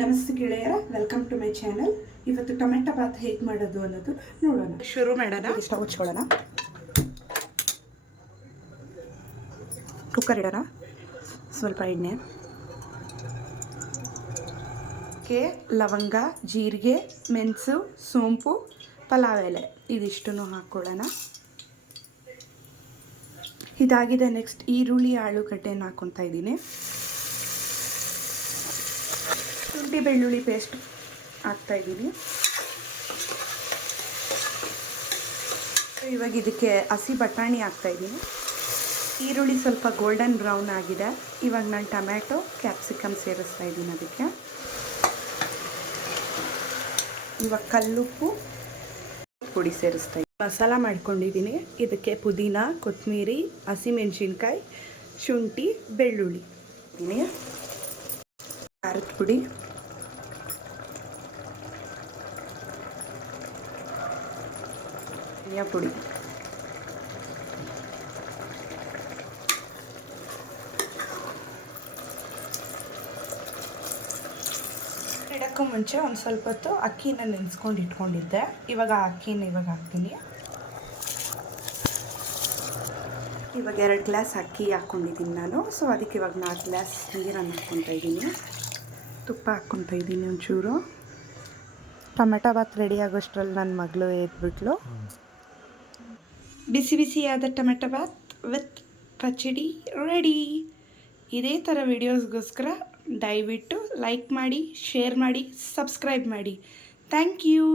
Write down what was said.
ನಮಸ್ತೆ ಗೆಳೆಯರ, welcome to my channel. ಇವತ್ತು ಟೊಮೆಟೊ ಬಾತ್ ಹೇಗೆ ಮಾಡೋದು ಅನ್ನೋದು ನೋಡೋಣ. ಶುರು ಮಾಡೋಣ. ಸ್ಟವ್ ಹಚ್ಕೊಳ್ಳೋಣ, ಕುಕ್ಕರ್ ಇಡೋಣ, ಸ್ವಲ್ಪ ಎಣ್ಣೆ, ಲವಂಗ, ಜೀರಿಗೆ, ಮೆಣಸು, ಸೋಂಪು, ಪಲಾವ್ ಎಲೆ ಇದಿಷ್ಟನ್ನು ಹಾಕ್ಕೊಳ್ಳೋಣ. ಇದಾಗಿದೆ. ನೆಕ್ಸ್ಟ್ ಈರುಳ್ಳಿ, ಆಲೂಗಡ್ಡೆನ ಹಾಕ್ಕೊತಾ ಇದ್ದೀನಿ. ಶುಂಠಿ ಬೆಳ್ಳುಳ್ಳಿ ಪೇಸ್ಟ್ ಹಾಕ್ತಾಯಿದ್ದೀನಿ. ಇವಾಗ ಇದಕ್ಕೆ ಹಸಿ ಬಟಾಣಿ ಹಾಕ್ತಾಯಿದ್ದೀನಿ. ಈರುಳ್ಳಿ ಸ್ವಲ್ಪ ಗೋಲ್ಡನ್ ಬ್ರೌನ್ ಆಗಿದೆ. ಇವಾಗ ನಾನು ಟೊಮ್ಯಾಟೊ, ಕ್ಯಾಪ್ಸಿಕಮ್ ಸೇರಿಸ್ತಾ ಇದ್ದೀನಿ. ಅದಕ್ಕೆ ಇವಾಗ ಕಲ್ಲುಪ್ಪು, ಪುಡಿ ಸೇರಿಸ್ತಾ ಇದ್ದೀನಿ. ಮಸಾಲ ಮಾಡ್ಕೊಂಡಿದ್ದೀನಿ. ಇದಕ್ಕೆ ಪುದೀನ, ಕೊತ್ತಂಬರಿ, ಹಸಿಮೆಣಸಿನ್ಕಾಯಿ, ಶುಂಠಿ, ಬೆಳ್ಳುಳ್ಳಿ, ಖಾರದ ಪುಡಿ, ಧನಿಯಾ ಪುಡಿ, ಇಡಕ್ಕೂ ಮುಂಚೆ ಒಂದು ಸ್ವಲ್ಪ ಹೊತ್ತು ಅಕ್ಕಿನ ನೆನೆಸ್ಕೊಂಡು ಇಟ್ಕೊಂಡಿದ್ದೆ. ಇವಾಗ ಅಕ್ಕಿನ ಹಾಕ್ತೀನಿ. ಇವಾಗ 2 ಗ್ಲಾಸ್ ಅಕ್ಕಿ ಹಾಕ್ಕೊಂಡಿದ್ದೀನಿ ನಾನು. ಸೊ ಅದಕ್ಕೆ ಇವಾಗ 4 ಗ್ಲಾಸ್ ನೀರನ್ನು ಹಾಕ್ಕೊತಾ ಇದ್ದೀನಿ. ತುಪ್ಪ ಹಾಕ್ಕೊತಾ ಇದ್ದೀನಿ ಒಂಚೂರು. ಟೊಮೆಟೊ ಬಾತ್ ರೆಡಿ ಆಗೋಷ್ಟರಲ್ಲಿ ನನ್ನ ಮಗಳು ಎದ್ಬಿಟ್ಲು. ಬಿಸಿ ಬಿಸಿಯಾದ ಟೊಮೆಟೊ ಬಾತ್ ವಿತ್ ಪಚಡಿ ರೆಡಿ. ಇದೇ ಥರ ವೀಡಿಯೋಸ್ಗೋಸ್ಕರ ದಯವಿಟ್ಟು ಲೈಕ್ ಮಾಡಿ, ಶೇರ್ ಮಾಡಿ, ಸಬ್ಸ್ಕ್ರೈಬ್ ಮಾಡಿ. Thank you.